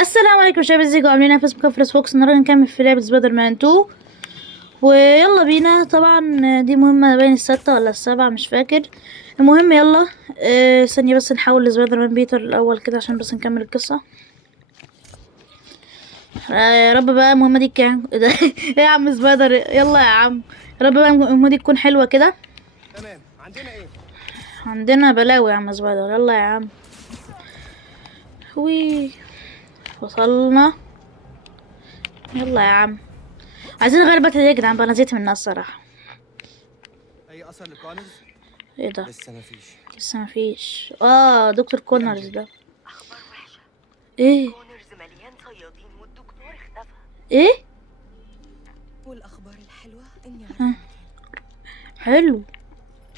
السلام عليكم شباب، ازيكم عاملين ايه؟ في كفرس فوكس. النهارده نكمل في لعبة سبايدر مان 2 ويلا بينا. طبعا دي مهمة بين الستة ولا السبعة مش فاكر. المهم يلا. ثانية بس نحول لسبايدر مان بيتر الاول كده عشان بس نكمل القصة. يا رب بقى المهمة دي كام ايه ده؟ ايه يا عم سبايدر، يلا يا عم. يا رب بقى المهمة دي تكون حلوة كده. تمام. عندنا ايه؟ عندنا بلاوي يا عم سبايدر، يلا يا عم. وي وصلنا. يلا يا عم، عايزين نغير باتل يا جدعان بقى، انا زهقت منها الصراحة. اي اثر لكونرز؟ ايه ده؟ لسه مفيش. لسه مفيش. دكتور كونرز ده. اخبار وحشه. ايه كونرز مليان صيادين والدكتور اختفى. ايه والاخبار الحلوه اني آه. عارفه حلو،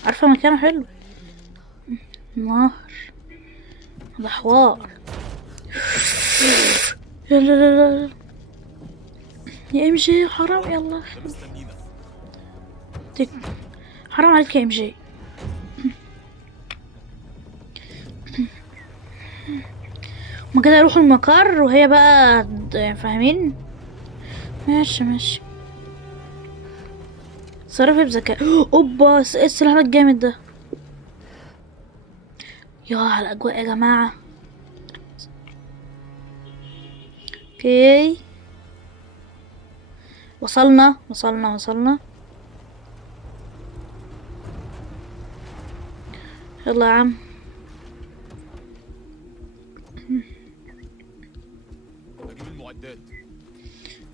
عارفة مكانه حلو. قريب من النهر. نهر ده حوار. لا لا لا لا يا ام جي، حرام يلا. تك. حرام عليك يا ام جي. هما كده يروحوا المقر وهي بقى فاهمين. ماشي ماشي، تصرفي بذكاء. اوبا، ايه السلاح الجامد ده؟ يا على الاجواء يا جماعه. اوكي، وصلنا وصلنا وصلنا. يلا يا عم.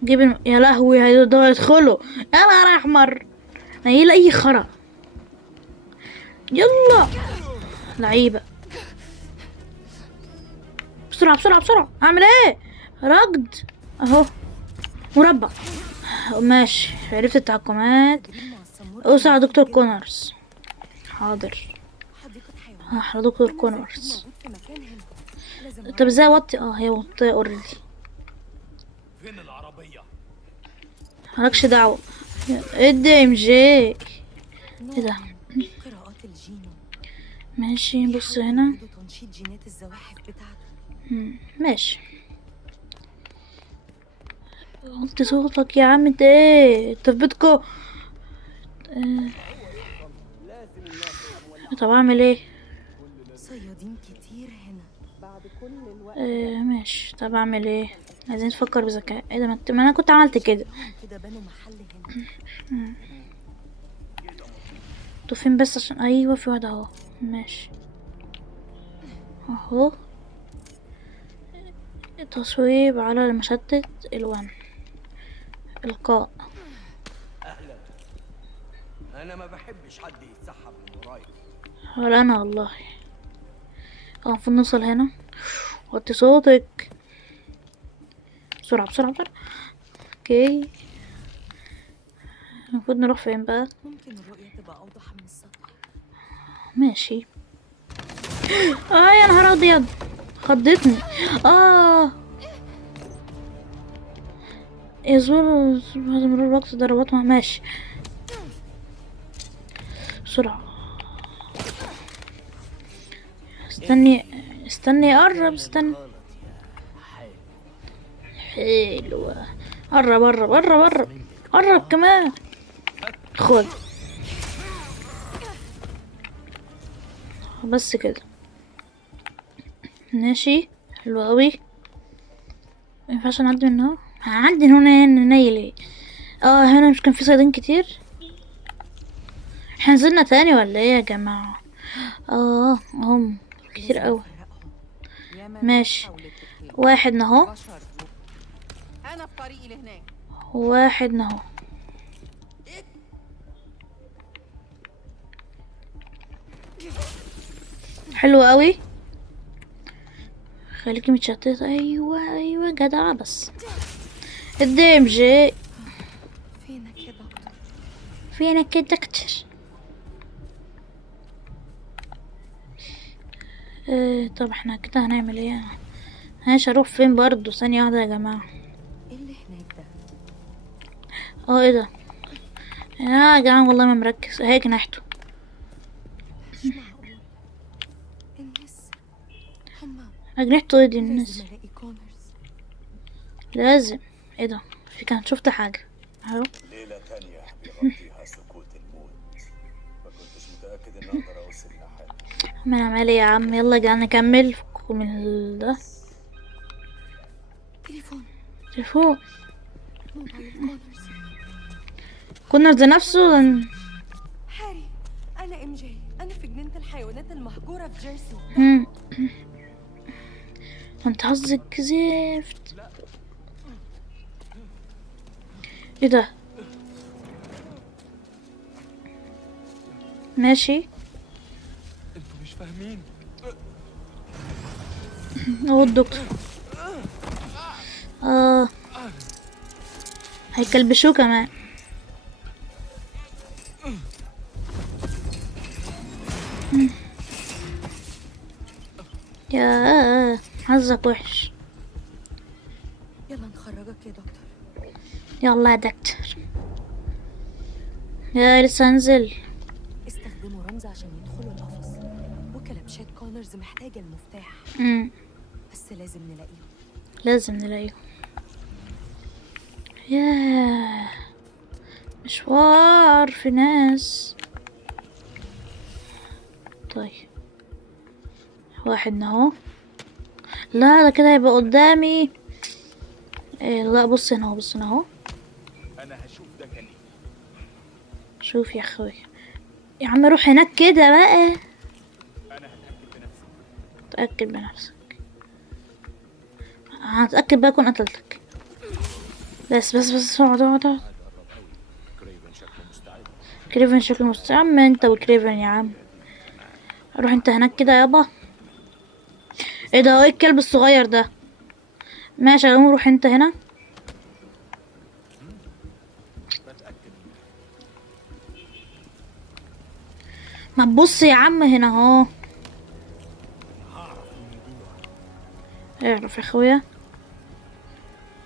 اجيب المعدات. يا لهوي هيقدروا يدخلوا. يا نهار احمر، نيل اي خرا. يلا لعيبه، بسرعه بسرعه بسرعه. اعمل ايه؟ رقد اهو، مربع. ماشي، عرفت التحكمات. اوسع دكتور كونرز. حاضر. حديقه حيوان. على دكتور كونرز. موجود في مكان هنا. لازم طب ازاي اوطي؟ هي موطيه اوريدي. فين العربيه؟ مالكش دعوه. ادي ام جي. ايه ده؟ قراءات الجينوم. ماشي بص هنا. يعيدوا تنشيط جينات الزواحف بتاعته. ماشي. وطي صوتك يا عم، انت ايه؟ انت في بيتكو؟ طب اعمل ايه؟ صيادين كتير هنا. بعد كل الوقت ماشي، طب اعمل ايه؟ عايزين نفكر بذكاء. ايه ده؟ ما انا كنت عملت كده. كده بنوا محل هنا. انتوا فين بس؟ عشان ايوه في واحد اهو. ماشي اهو. تصويب على المشتت الوان. القاء. انا ما بحبش حد يتسحب من ورايا. ولا انا والله. المفروض نوصل هنا. وطي صوتك. بسرعة بسرعة بسرعة. اوكي، المفروض نروح فين بقى؟ ممكن الرؤية تبقى أوضح من السطح. ماشي. يا نهار ابيض، خضتني. يزور بعد مرور الوقت ضربات ماشي. بسرعة. استني قرب، استني. حلوة. قرب قرب قرب قرب قرب كمان. خد بس كده. ماشي، حلو قوي. مينفعش نعدي من هنا. هعدي من هنا نيل ايه؟ هنا مش كان في صيادين كتير؟ احنا نزلنا تاني ولا ايه يا جماعة؟ هم كتير قوي. ماشي، واحد نهو. أنا في طريقي لهناك. واحد نهو. حلو قوي. خليكي متشتت. ايوه ايوه جدع. بس ادي ام جي. فينك يا دكتور؟ فينك يا دكتور؟ طب احنا كده هنعمل ايه؟ ماشي، اروح فين برضو؟ ثانية واحدة يا جماعة. ايه اللي هناك ده؟ ايه ده؟ يا جماعة والله ما مركز. اهي جناحته. مش معقول. الناس هما اجنحته ايه دي الناس؟ لازم الاقي كونرز. لازم. ايه ده؟ في كان شفت حاجة اهو. ليلة تانية بيغطيها سكوت الموت. ما كنتش متأكد إن أقدر أوصل لحالي. ما نعمل ايه يا عم؟ يلا جاي نكمل. فكوا من ده. تليفون. تليفون موبايل كونرز. كونرز نفسه. هاري، أنا إم جي. أنا في جنينة الحيوانات المهجورة في جيرسي. مم. انت حظك زفت. ايه ده؟ ماشي. انتوا مش فاهمين. هو الدكتور. هيكلبشوه كمان. يا حظك وحش. يلا نخرجك يا دكتور. يلا يا دكتور. يا لسه هنزل. استخدموا رمز عشان يدخلوا القفص. وكلبشات كونرز محتاجة المفتاح. بس لازم نلاقيه. لازم نلاقيه. ياه مشوار في ناس. طيب واحد اهو. لا ده كده هيبقى قدامي. إيه لا بص هنا اهو، بص هنا اهو. أنا هشوف ده كان إيه. شوف يا اخوي يا عم، روح هناك كده بقى. أنا هتأكد بنفسي. تأكد بنفسك. هتأكد بقى اكون قتلتك. بس اقعد اقعد. كريفن شكله مستعد. كريفن شكله مستعد. ما انت وكريفن يا عم. روح انت هناك كده يابا. ايه ده؟ ايه الكلب الصغير ده؟ ماشي يا روح انت هنا. ما تبص يا عم هنا اهو. اعرف يا اخويا.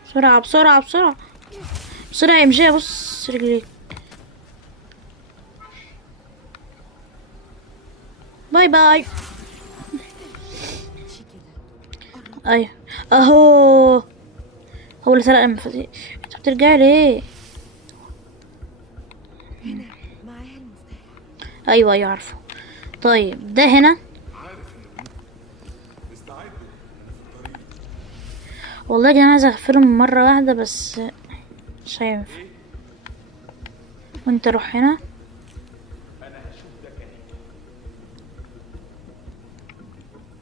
بسرعة بسرعة بسرعة بسرعة يا مجيه. بص رجليك. باي باي. امشي كده. ايوه اهو. هو اللي سرق المفاتيح. انت بترجع ليه؟ هنا معاها المفتاح. ايوه ايوه عارفه. طيب ده هنا. والله يا جدعان عايزة اغفرهم مرة واحدة بس مش هينفع. وانت روح هنا.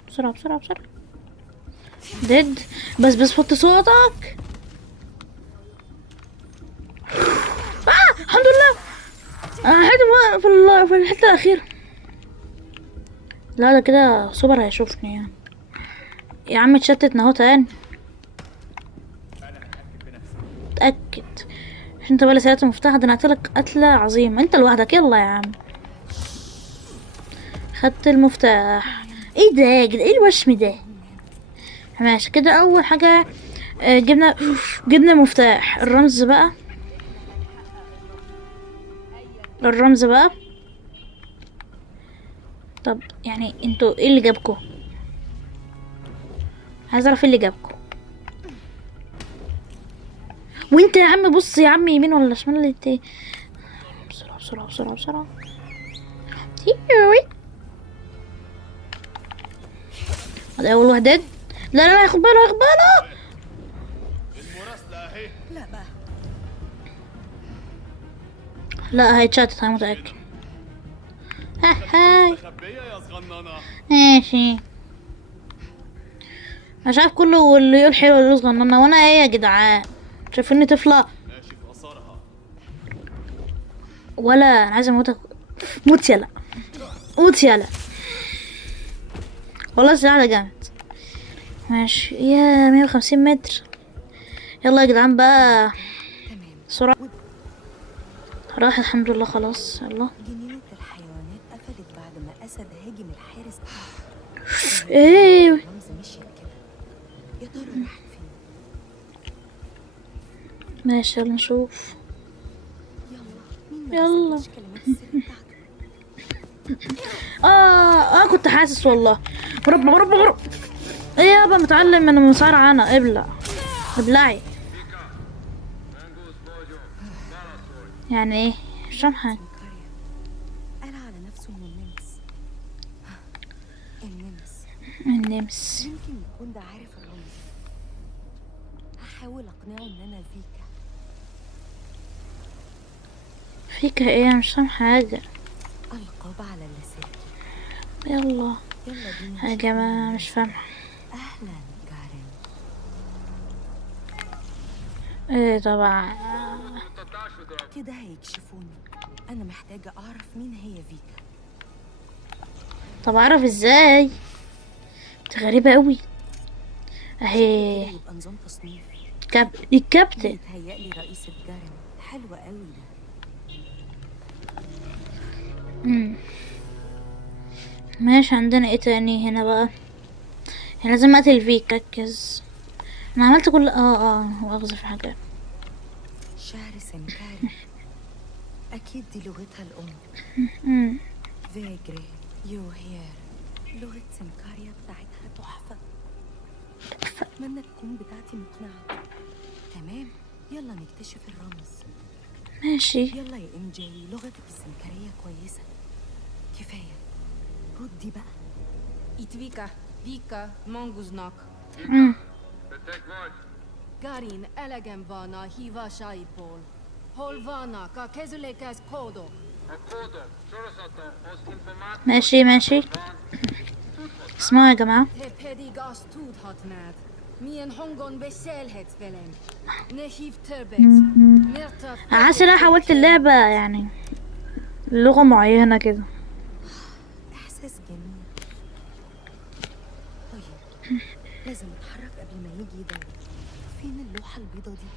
بسرعة بسرعة بسرعة. ديد. بس وطي صوتك. الحمد لله. حد في الحتة الأخيرة. لا ده كده سوبر هيشوفني يعني. يا عم اتشتتنا اهو تاني. اتأكد عشان انت بقى سرقت المفتاح ده. انا قتلك قتلة عظيمة انت لوحدك. يلا يا عم خدت المفتاح. ايه ده يا جدع؟ ايه الوشم ده؟ ماشي كده. اول حاجة جبنا مفتاح. الرمز بقى. طب يعني انتوا ايه اللي جابكوا؟ عايز اعرف ايه اللي جابكوا. وانت يا عم بص يا عم يمين ولا شمال اللي انت. بسرعة بسرعة بسرعة بسرعة. هذا اول واحد ديد. لا ياخد باله ياخد باله. المراسلة أهي. لا بقى. لا هيتشاتت انا متأكد. هاي مستخبية يا صغننة. ماشي. انا شايف كله واللي يقول حلو واللي يقول صغننه. وانا ايه يا جدعان؟ شايفيني طفله ماشي في أثرها. ولا انا عايزه اموتك. موت يلا موت يلا. والله السلاح ده جامد. ماشي يا 150 متر. يلا يا جدعان بقى تمام. بسرعه. راح الحمد لله خلاص. يلا. جنينة الحيوانات قفلت بعد ما أسد هاجم الحارس. ايه الرمز مشيت كده. يا ترى راحت فين؟ ماشي يلا نشوف. يلا. مين ما يلا. بيسمعش كلمات السر بتاعته؟ كنت حاسس والله. مربع ايه يابا متعلم من المصارعة انا. ابلعي يعني ايه؟ مش فاهم حاجة. سمكاريا قال على نفسه انه النمس. النمس النمس. يمكن يكون ده عارف الرمز. هحاول اقنعه ان انا فيكا. فيك ايه؟ مش فاهم حاجة. القاب على اللاسلكي. يلا يلا بينا يا نشوف جماعة، مين. مش فاهمة اهلا جارين. ايه طبعا. كده هيكشفوني. انا محتاجه اعرف مين هي فيكا. طب اعرف ازاي؟ دي غريبة قوي اهي. كده يبقى نظام تصنيف. الكابتن. يتهيألي رئيس الجارين. حلوة قوي ده. ماشي، عندنا ايه تاني هنا بقى؟ يعني لازم اقتل فيك. ركز، انا عملت كل واخذ في حاجة. شعر سمكاري. اكيد دي لغتها الام. فيجري يو هير. لغة سمكاريا بتاعتها تحفة. اتمنى تكون بتاعتي مقنعة. تمام، يلا نكتشف الرمز. ماشي. يلا يا ام جي، لغتك السمكارية كويسة. كفاية، ردي بقى. Itvika, Vika, Manguznak. Garin, elegem van a hívásaidból. Hol vannak a kezülékhez kódok? ماشي ماشي. اسمعوا يا جماعة. Te pedig azt tudhatnád, milyen hangon beszélhetsz velem. Ne hívd többet, mert a حاسة ان انا حولت اللعبة يعني لغة معينة كده. احساس جميل. طيب لازم اتحرك قبل ما يجي يدور. فين اللوحة البيضة دي؟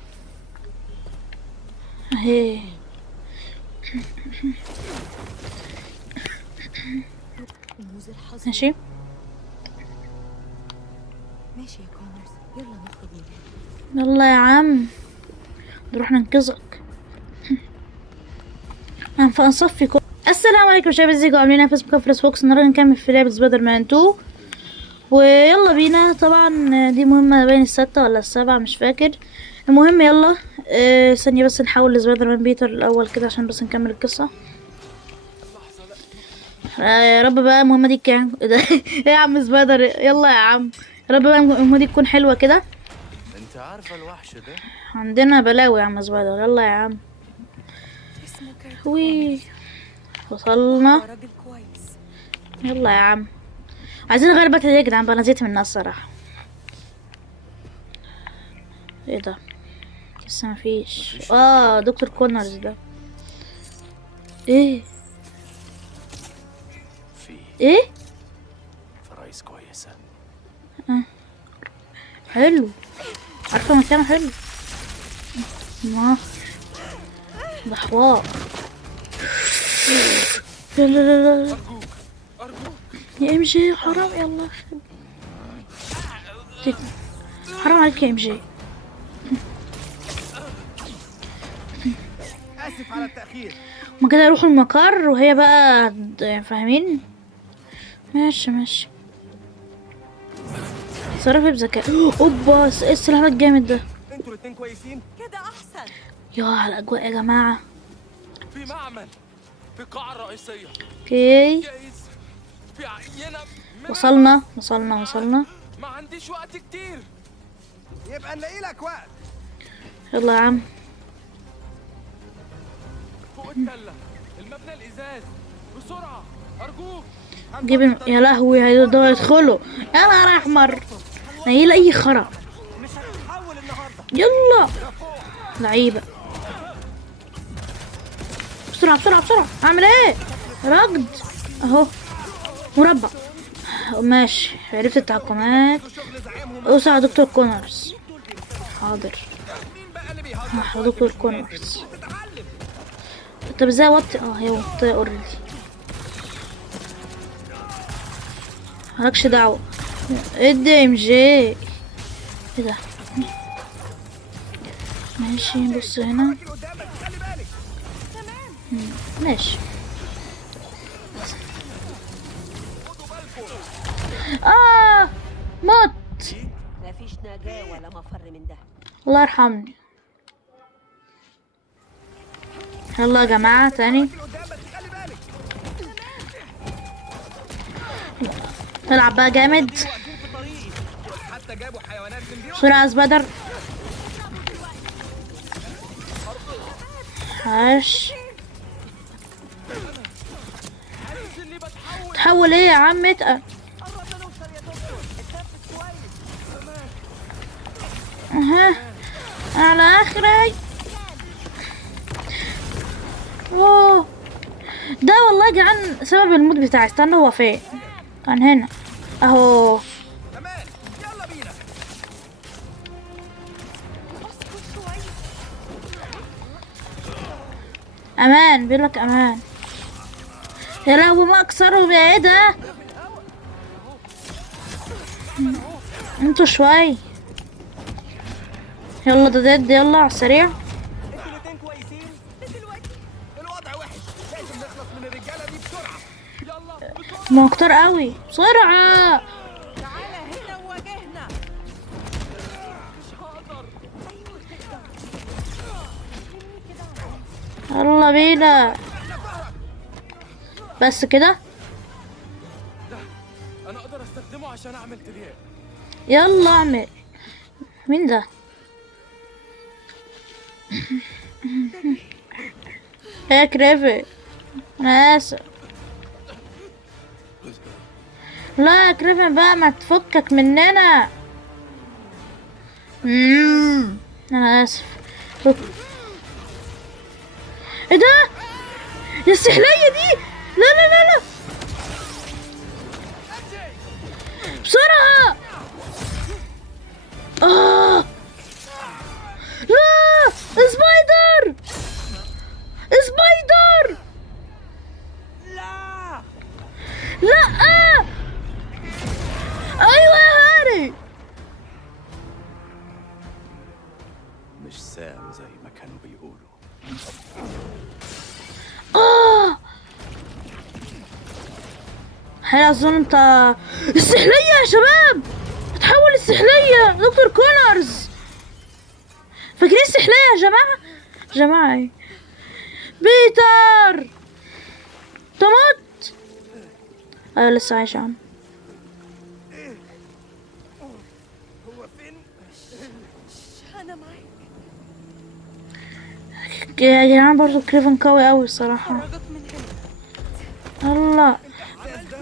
اهي. رموز الحظ. ماشي ماشي يا كونرز، يلا نخرج من هنا. يلا يا عم، نروح ننقذك. هنصفي كل. السلام عليكم شباب، ازيكم عاملين ايه؟ فيسبوك كفرس فوكس. النهارده نكمل في لعبة سبايدر مان 2 ويلا بينا. طبعا دي مهمة بين الستة ولا السبعة مش فاكر. المهم يلا. ثانية بس نحاول لسبايدر مان بيتر الاول كده عشان بس نكمل القصة. يا رب بقى المهمة دي كام ايه يا عم سبايدر، يلا يا عم، يا رب بقى المهمة دي تكون حلوة كده. انت عارفه الوحش ده؟ عندنا بلاوي يا عم سبايدر. يلا يا عم. اسمه كيرت وي كونرز. وصلنا. هو راجل كويس. يلا يا عم، عايزين نغير بقى يا جدعان بقى، انا زهقت منها الصراحة. ايه ده؟ لسه مفيش. دكتور كونرز ده ايه؟ في ايه؟ فرايس كويسة. حلو، عارفة مكانه حلو. ما ده حوار. لا لا لا لا يا ام جي، حرام. يلا حرام عليك يا ام جي. اسف على التاخير. ما كده يروحوا المقر وهي بقى فاهمين. ماشي ماشي. تصرفي بذكاء. اوبا، ايه السلاح الجامد ده؟ انتوا الاتنين كويسين؟ كده احسن. يا على الاجواء يا جماعه. في معمل في القاعه الرئيسيه. اوكي جايز في عينه وصلنا. ما عنديش وقت كتير. يبقى نلاقي لك وقت. يلا يا عم. فوق التله، المبنى الازاز، بسرعه ارجوك. جيب يا لهوي، هيقدروا يدخلوا. يا نهار احمر، نيل اي خرا. مش هتتحول النهارده. يلا لعيبه، بسرعه. اعمل ايه؟ رقد اهو، مربع. ماشي، عرفت التحكمات. اوسع دكتور كونرز. حاضر. دكتور كونرز. طب ازاي اوطي؟ هي وطي اوريدي. مالكش دعوة. ادي ام جي. ايه ده؟ ماشي، بص هنا. ماشي. موت. مفيش نجاة ولا مفر من ده. الله يرحمني. يلا يا جماعة تاني. نلعب بقى جامد. حتى جابوا حيوانات من دي. بسرعة يا سبايدر. عاش. تحول ايه يا عم؟ اتقل. اها على اخري. اوه ده والله جعان سبب الموت بتاعي. استنى هو فين؟ كان هنا اهو. تمام يلا بينا. امان بيقولك امان. يا لهوي ما اكسره ايه ده؟ انتوا شوي. يلا ده ديد. يلا على السريع. انتوا الاتنين كويسين دلوقتي. الوضع وحش. لازم نخلص من الرجاله دي بسرعه. يلا بسرعه. ما هو كتار قوي. بسرعة. تعالى هنا وواجهنا. يلا بينا. بس كده. انا اقدر استخدمه عشان اعمل ترياق. يلا اعمل. مين ده؟ يا كريفي انا اسف. لا يا كريفي بقى ما تفكك مننا. انا اسف. ايه ده؟ يا السحلية دي. لا لا لا لا بسرعة. لا سبايدر. سبايدر. لا لا ايوه يا هاري. مش سام زي ما كانوا بيقولوا. هل اظن انت السحلية يا شباب؟ تحول السحلية دكتور كونرز. فاكرين السحلية يا جماعة؟ جماعة ايه؟ بيتر تموت. لسه عايش يا عم. هو فين؟ انا معاك. يا جدعان برضو كريفن قوي قوي الصراحة. خرجك من هنا. الله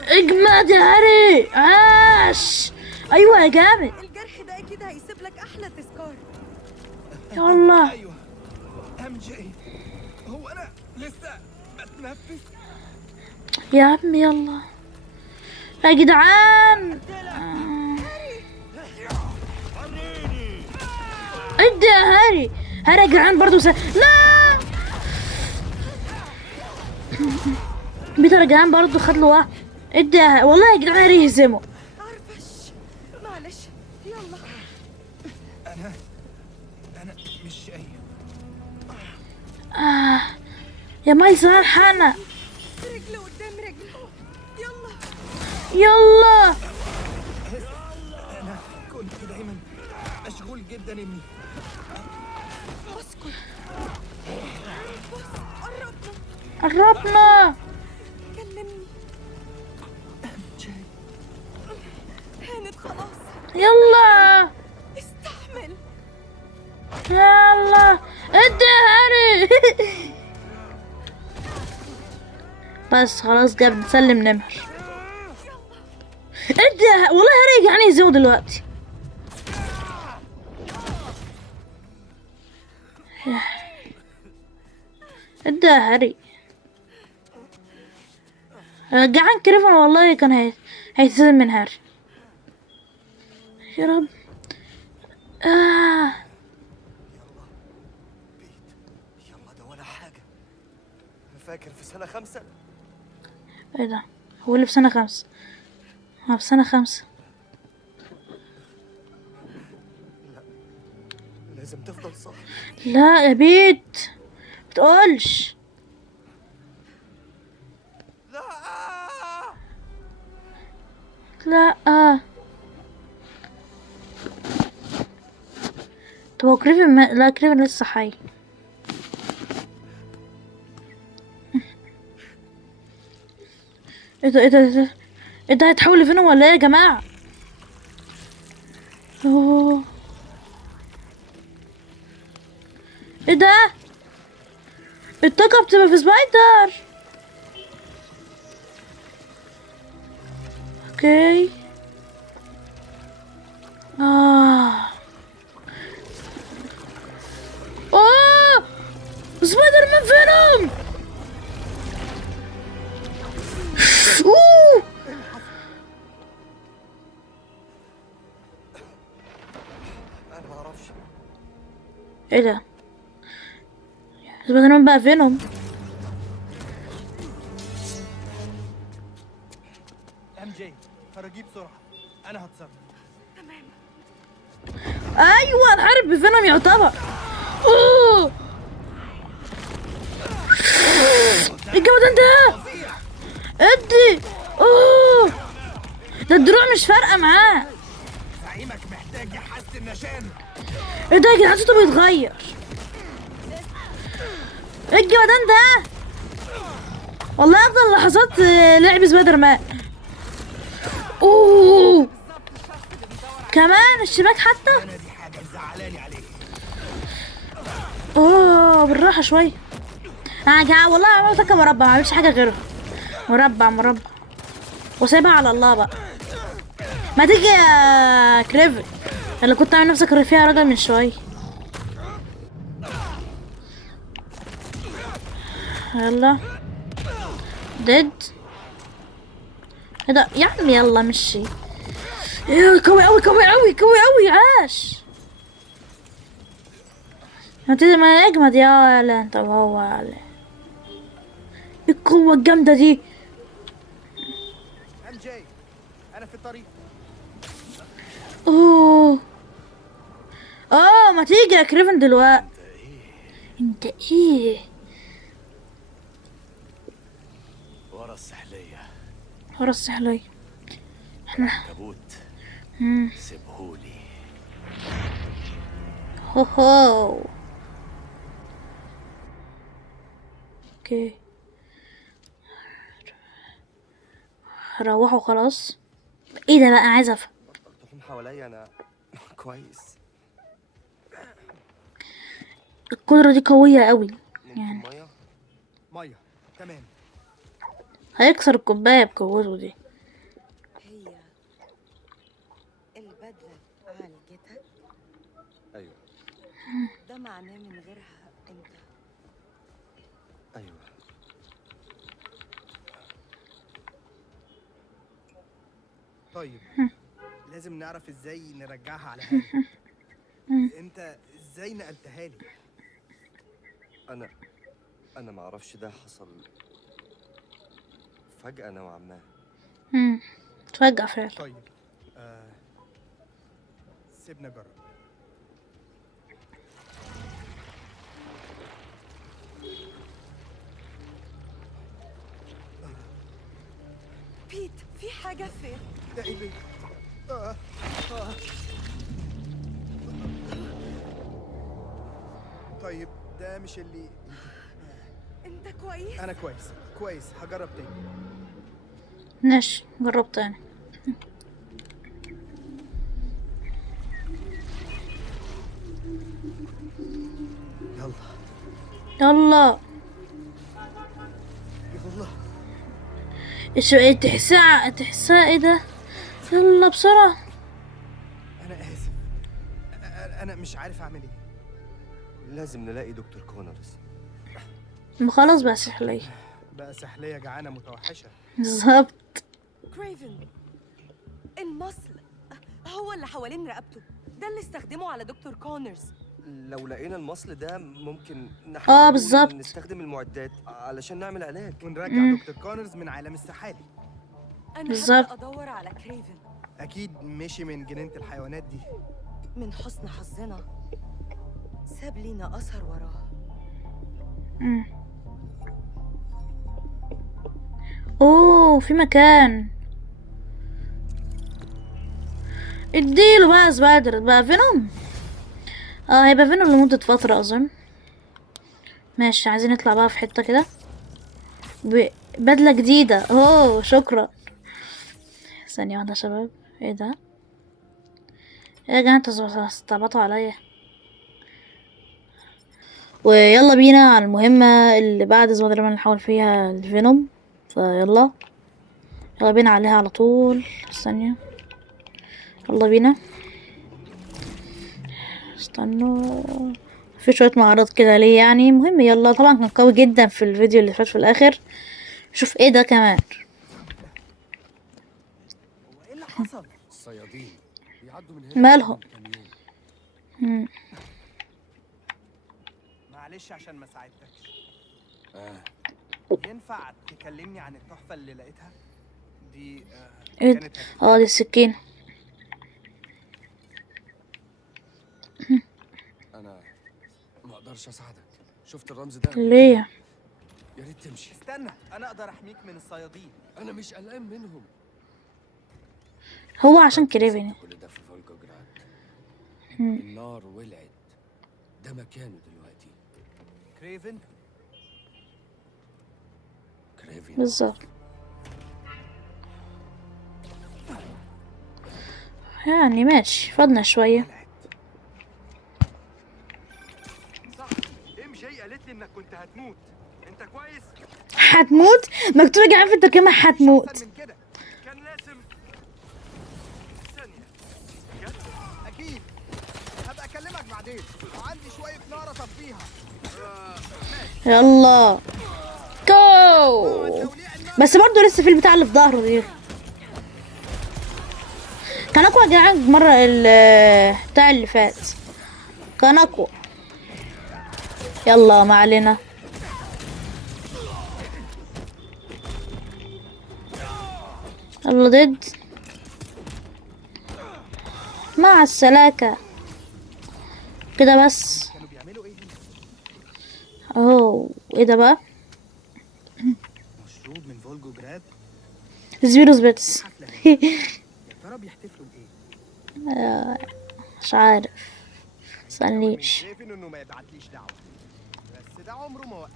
اجمد يا هاري. عاش. ايوه يا جامد. الجرح ده اكيد هيسيب لك احلى تذكار. يلا ايوه ام جي. هو انا لسه بتنفس. يا عم يلا يا جدعان. ادي يا هاري. هاري يا جدعان برضو لا بيتر يا جدعان برضو خد له واحد. ادي يا والله يا جدعان هاري يهزمه. عرفش معلش يلا. انا مش شايف. يا مايز الحقنا. رجل قدام رجل. يلا. يلا انا كنت دايما مشغول جدا اني اسكت. بص قربنا. قربنا. كلمني. هانت خلاص. يلا استحمل. يلا ادي يا هاري. بس خلاص جاب سلم نمر. ادي والله هاري يعني يزود دلوقتي. ادي يا هاري. جعان كريفن والله كان هيتسلم من هاري. يا رب. يلا ده ولا حاجه. فاكر في سنه 5. ايه ده؟ هو اللي في سنة 5. هو في سنة 5. لازم تفضل صح. لا يا بيت بتقولش. لا لا طب هو كريفن لا كريفن لسه حي. ايه ده ايه ده ايه ده ايه ده، هيتحول لفينوم ولا ايه يا جماعة؟ اوه، ايه ده؟ الطاقة بتبقى في سبايدر. اوكي. اوه، سبايدر مان فينوم. اوه، انا ما اعرفش. ايه ده؟ سبايدر مان بقى فينوم. ام جي هرجيه بسرعه، انا هتصرف. ايوه، الحرب بفينوم يعتبر. اوه، ايه الجمدان ده؟ ادي. اوه، ده الدروع مش فارقه معاه. زعيمك محتاج يحسن نشانه. ايه ده يا جدعان، صوته بيتغير. ايه الجمدان ده؟ والله افضل لحظات لعب سبايدر مان. اوه، كمان الشباك حتى. انا دي حاجه مزعلاني عليك. اوه، بالراحه شويه. انا يا جماعه والله عملت كده مربع، ما عملتش حاجه غيره. مربع مربع، وسايبها على الله بقى. ما تيجي يا كريفن اللي كنت عامل نفسك فيها راجل من شويه. يلا ديد. ايه ده يا عم؟ يلا مشي. ايه، قوي قوي قوي قوي قوي قوي، عاش. ما اجمد يا لا انت وهو. يا لا، ايه القوة الجامدة دي؟ ام جي انا في الطريق. اوه، ما تيجي يا كريفن دلوقتي. انت ايه؟ ورا السحلية. ورا السحلية. كبوت. سيبهولي. هو هو. اوكي، روحوا خلاص. ايه ده بقى؟ عايزة افهم. تحوم حواليا انا كويس. القدرة دي قوية قوي يعني. ميه ميه تمام. هيكسر الكوباية بقوته دي. هي البدلة عالجتك؟ ايوه ده معناه من غيرها انت. ايوه. طيب لازم نعرف ازاي نرجعها على هاني. انت ازاي نقلتها لي؟ انا ما اعرفش، ده حصل فجأة نوعا ما. تفجع فعلا. طيب سيبنا نجرب. بيت، في حاجة فين؟ ده ايه ده؟ طيب ده مش اللي. انت كويس؟ انا كويس كويس، هجرب تاني. ماشي، جرب تاني. يلا يلا. يلا. تحسها ايه ده؟ يلا بسرعة. انا اسف، انا مش عارف اعمل ايه. لازم نلاقي دكتور كونرز. خلاص بقى سحلية. بقى سحلية جعانة متوحشة. بالظبط. كريفن، المصل هو اللي حوالين رقبته، ده اللي استخدمه على دكتور كونرز. لو لقينا المصل ده ممكن نحاول بالظبط. نستخدم المعدات علشان نعمل علاج. ونرجع دكتور كونرز من عالم السحالي. انا بالظبط. هبدأ ادور على كريفن. اكيد مشي من جنينة الحيوانات دي. من حسن حظنا ساب لينا اثر وراه. اوه، في مكان. اديله بقى سبايدر بقى فينوم. هيبقى فينوم لمدة فترة اظن. ماشي، عايزين نطلع بقى في حتة كده بدلة جديدة، اوه شكرا. ثانية واحدة يا شباب، ايه ده؟ ايه يا جماعة انتوا استعبطوا عليا. ويلا بينا على المهمة اللي بعد سبايدر مان نحاول فيها الفينوم. فيلا يلا بينا عليها على طول. ثانية، يلا بينا. استنوا، في شوية مهارات كده ليه يعني. مهم يلا، طبعا كان قوي جدا في الفيديو اللي فات في الاخر. شوف ايه ده كمان. هو ايه اللي حصل؟ الصيادين بيعدوا من هنا مالهم؟ كام يوم. مم. معلش عشان ما ساعدتكش. آه. ينفع تكلمني عن التحفة اللي لقيتها؟ دي ايه كانت دي السكينة. انا ما اقدرش اساعدك. شفت الرمز ده؟ ليه؟ يا ريت تمشي. استنى، انا اقدر احميك من الصيادين. انا مش قلقان منهم. هو عشان كريفن. كل ده في فولكوجراد. مم. النار ولعت. ده مكانه دلوقتي. كريفن؟ كريفن. بالظبط. يعني ماشي، فضنا شوية. صح، ام جي قالت لي انك كنت هتموت. انت كويس؟ هتموت؟ مكتوب يا جماعة في الترجمة مش احسن هتموت. من كده. كان لازم ثانية. بجد؟ اكيد. هبقى اكلمك بعدين. عندي شوية نار اطفيها. يلا جو. بس برضه لسه في البتاع اللي في ظهره دي. كان اقوى يا جدعان المرة بتاع اللي فات، كان اقوى. يلا ما علينا. يلا ضد مع السلاكة كده بس. كانوا بيعملوا ايه هنا؟ اهو ايه ده بقى؟ مشروب من فولجوجراد؟ زبيروس بيتس. يا ترى بيحتفلوا بايه؟ مش عارف، متسألنيش. كريفن انه ما يبعتليش دعوة، بس ده عمره ما وقف.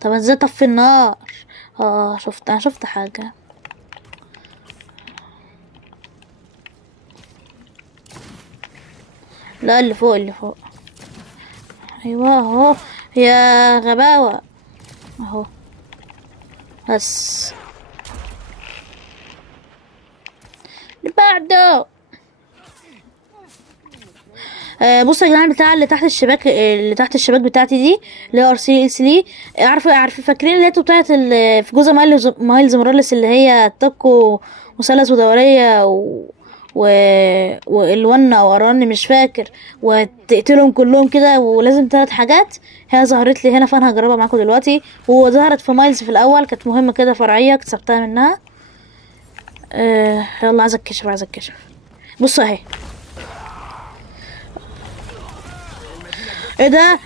طب ازاي طفي النار؟ انا شفت حاجة. لا اللي فوق، اللي فوق. ايوه اهو، يا غباوة اهو. بس اللي بعده. بصوا يا جدعان، بتاع اللي تحت الشباك، اللي تحت الشباك بتاعتي دي اللي هي RC3. عارفه فاكرين اللي هي بتاعت في جزء مايلز موراليس اللي هي تاكو مثلث ودورية والون او اراني مش فاكر، وتقتلهم كلهم كده ولازم 3 حاجات. هي ظهرت لي هنا، فانا هجربها معاكم دلوقتي. وظهرت في مايلز في الاول، كانت مهمة كده فرعية كسبتها منها. يلا عايزة اتكشف. بصوا اهي. ايه ده؟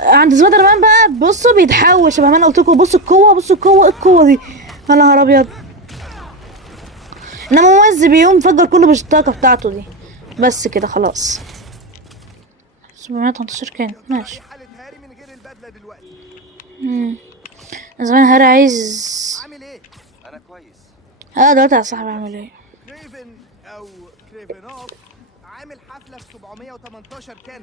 عند سبايدر مان بقى بصوا بيتحول شبه ما انا قلت لكم. بصوا القوه، القوه دي يا نهار ابيض. انما موز بيقوم مفجر كله بالطاقه بتاعته دي. بس كده خلاص. 718 كان ماشي. ايه حالة هاري من غير البدلة دلوقتي؟ زمان هاري عايز. عامل ايه؟ انا كويس. دلوقتي يا صاحبي عامل ايه؟ كريفن او كريفنوف عامل حفلة في 718 كان.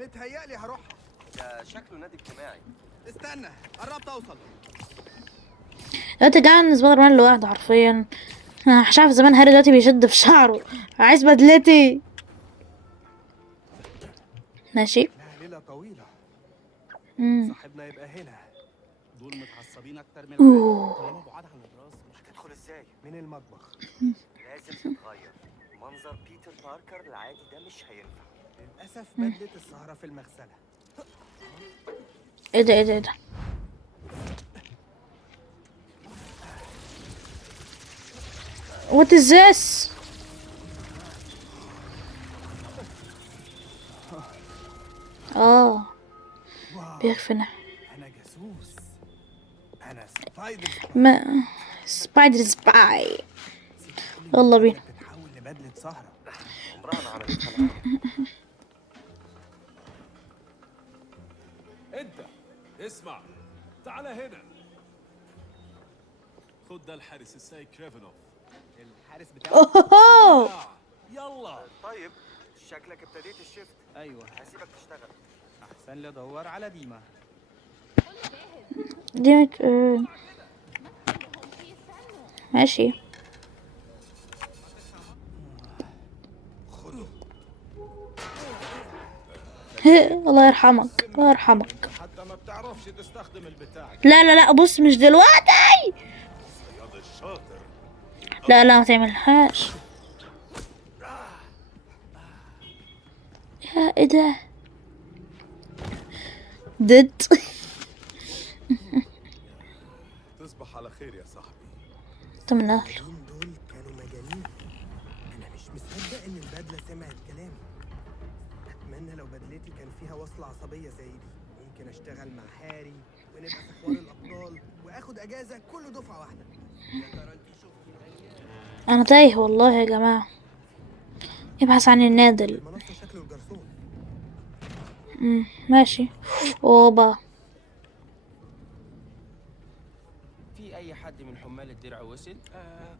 متهيألي هروحها. ده شكله نادي اجتماعي. استنى، قربت اوصل. دلوقتي جعان سبايدر مان لوحده حرفيا. مش عارف زمان هاري دلوقتي بيشد في شعره. عايز بدلتي. ماشي. انها ليلة طويلة. صاحبنا يبقى هنا. دول متعصبين اكتر من طالما بعاد عن الراس. مش هتدخل ازاي؟ من المطبخ. لازم تتغير. منظر بيتر باركر العادي ده مش هينفع. للأسف بدلة السهرة في المغسلة. ايه ده؟ What is this? بيغفنا. أنا جاسوس. أنا سبايدر. سبايدر سباي. يلا بينا. بتتحول لبدلة سهرة. عمرها ما عملتها معايا. انت اسمع، تعال هنا. خد ده الحارس الساي كريفنوف. الحارس بتاعه. اوه يلا. طيب شكلك ابتديت الشفت. ايوه، هسيبك تشتغل. احسن لي ادور على ديما. دي ماشي. الله يرحمك، الله يرحمك. حتى ما بتعرفش تستخدم البتاع. لا لا لا، بص مش دلوقتي. الصياد الشاطر. لا لا ما تعملهاش. يا ايه ده؟ دت. تصبح على خير يا صاحبي. انت من اهله. دول كانوا مجانين. انا مش مصدق ان البدله سمعت كلامي. اتمنى لو بدلتي كان فيها وصلة عصبية زي دي، ممكن اشتغل مع هاري ونبقى في حوار الابطال واخد اجازة كل دفعة واحدة. يا ترى انت شفتي انا تايه والله يا جماعة. ابحث عن النادل. المنصة شكله الجرسون. ماشي. اوبا. في اي حد من حمال الدرع وصل؟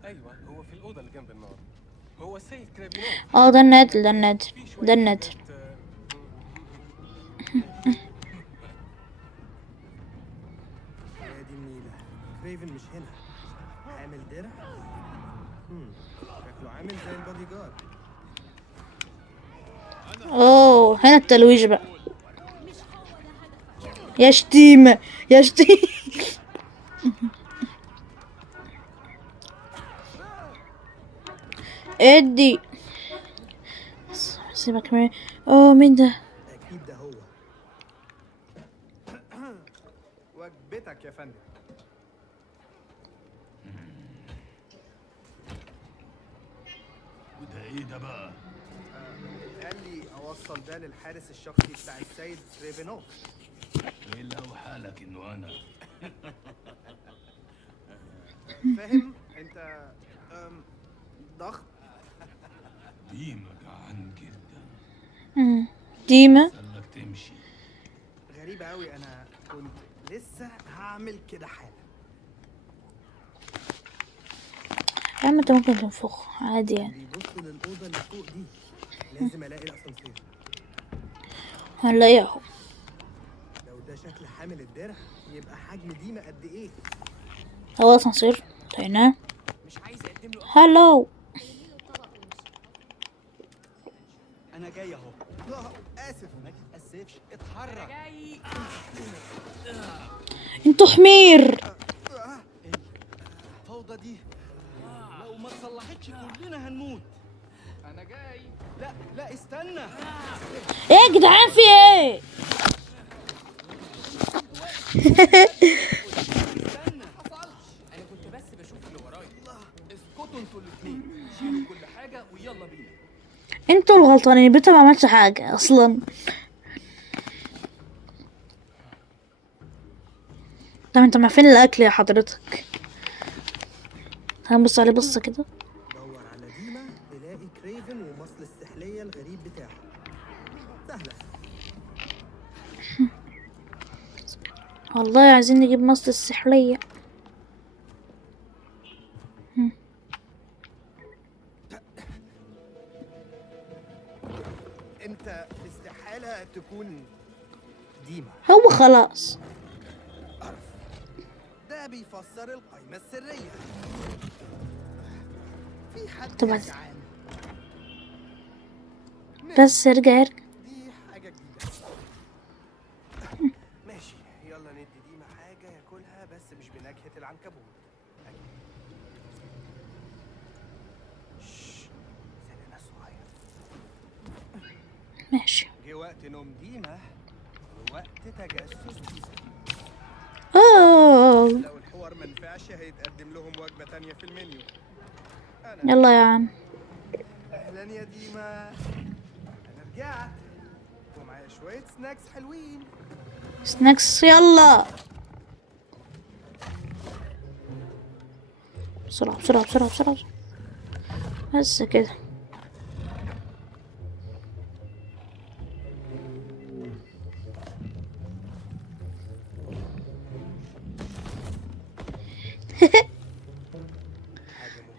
ايوه، هو في الاوضه اللي جنب النار. هو السيد كريفنوف. اه ده النادل، ده النادل، ده النادل. يا دي النيلة، كريفن مش هنا. عامل درع؟ شكله عامل زي البادي جارد. اوه هنا التلويج بقى. يا شتيمة يا شتيمة. ادي سيبك من. اوه مين ده؟ اكيد ده هو. وجبتك يا فندم. وده ايه ده بقى؟ قال لي اوصل ده للحارس الشخصي بتاع السيد كريفنوف. ايه اللي اوحالك انه انا؟ فاهم انت؟ ضخم. ديما جعان جدا. ديما. خلك تمشي. غريبة قوي، انا كنت لسه هعمل كده حالا. يا عم انت ممكن تنفخ عادي يعني. بيبص للأوضة اللي فوق دي. لازم الاقي الاسانسير. هنلاقيه اهو. لو ده شكل حامل الدرع يبقى حجم ديما قد ايه؟ هو اسانسير لقيناه. مش عايز اقدم له. هلو. انا جاي اهو. اسف ما تتاسفش، اتحرك. انتوا حمير. الفوضى دي لو ما اتصلحتش كلنا هنموت. انا جاي. لا لا استنى. ايه يا جدعان في ايه؟ استنى. حصلش. انا كنت بس بشوف اللي ورايا. اسكتوا انتوا الاثنين، شيلوا كل حاجه ويلا بينا. انتوا الغلطانين، بيتا ما عملش حاجة اصلا. طب انت ما فين الاكل يا حضرتك؟ هنبص عليه بصة كده. دور على ديما تلاقي كريفن ومصل السحلية الغريب بتاعه. سهلة. والله عايزين نجيب مصل السحلية. انت استحالة تكون ديما. هو خلاص. ده بيفسر القايمة السرية. في حد طبعا. جعان. بس ارجع ارجع. دي حاجة جديدة. ماشي، يلا ندي ديما حاجة ياكلها بس مش بنكهة العنكبوت. شش، سننا صغير. ماشي. جه وقت نوم ديما ووقت تجسس ديما. اوه لو الحوار منفعش هيتقدم لهم وجبة تانية في المنيو. يلا يا عم. أهلا يا ديما. أنا رجعت ومعايا شوية سناكس حلوين. سناكس يلا بسرعة بسرعة بسرعة بسرعة. بس كده.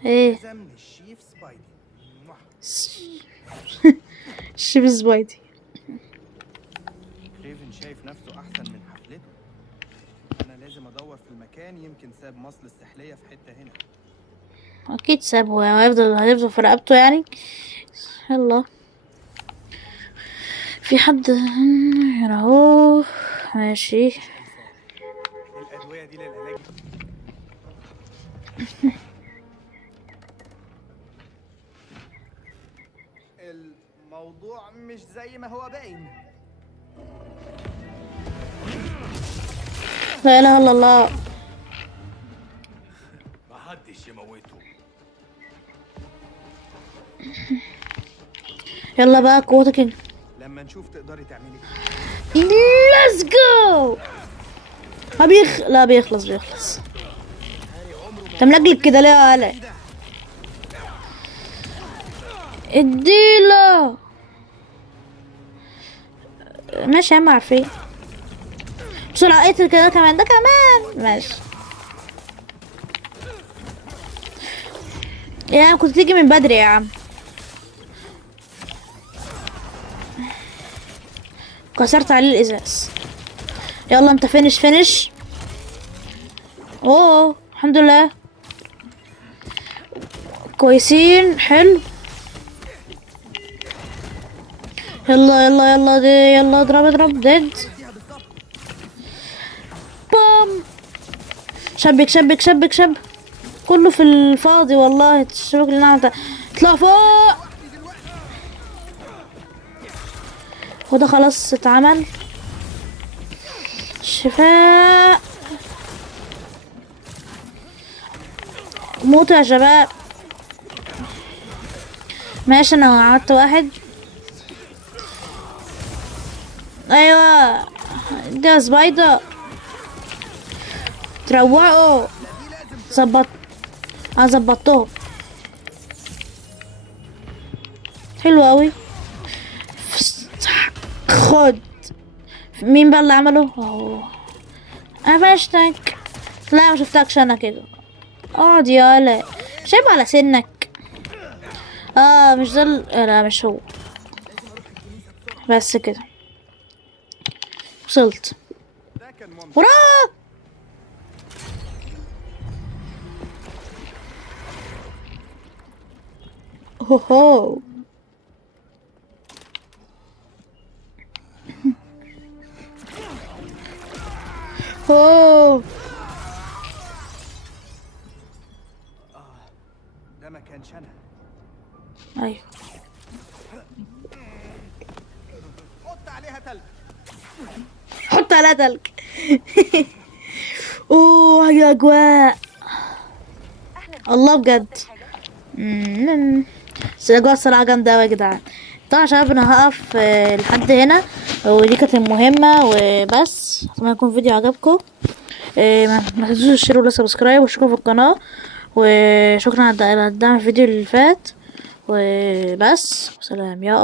ايه ممتازة من الشيف سبايدي. الشيف سبايدي. كريفن شايف نفسه احسن من حفلته. انا لازم ادور في المكان، يمكن ساب مصل السحلية في حتة هنا. اكيد سابه، هيفضل في رقبته يعني. يلا في حد هنا اهو. ماشي. الادوية دي للعلاج. الموضوع مش زي ما هو باين. لا اله الا الله. محدش يموته. يلا بقى قوتك. لما نشوف تقدري تعملي ليتس جو. لا بيخلص. انت ملجلج كده ليه يا ولا؟ اديله. ماشي يا عم، عارفين. بسرعة اقتل كده كمان، ده كمان ماشي. يا عم كنت تيجي من بدري يا عم. كسرت عليه الازاز. يلا انت فينش. اوه الحمد لله. كويسين، حلو. يلا دي، يلا اضرب ديد. بام. شبك كله في الفاضي والله. الشبك اللي نعمل اطلع فوق. وده خلاص اتعمل. شفاء. موتوا يا شباب. ماشي انا عملت واحد. ايوه ده سبايدر. تروقوا. ظبطتهم. حلو اوي. خد. مين بقى اللي عمله؟ انا فشتك. لا ما شفتكش انا كده. اقعد يالا، مش عيب على سنك. مش ده لا مش هو. بس كده وصلت. وراه. هو ده ما كانش انا. ايوه. حط عليها تلج. اوه يا اجواء الله بجد. بس الاجواء الصراحه جامده اوي يا جدعان. طبعا يا شباب انا هقف لحد هنا، ودي كانت المهمه وبس. اتمنى يكون الفيديو عجبكم. ما تنسوش تشتركوا ولا سبسكرايب واشتركوا في القناه. وشكرا على الدعم الفيديو اللي فات وبس. سلام يا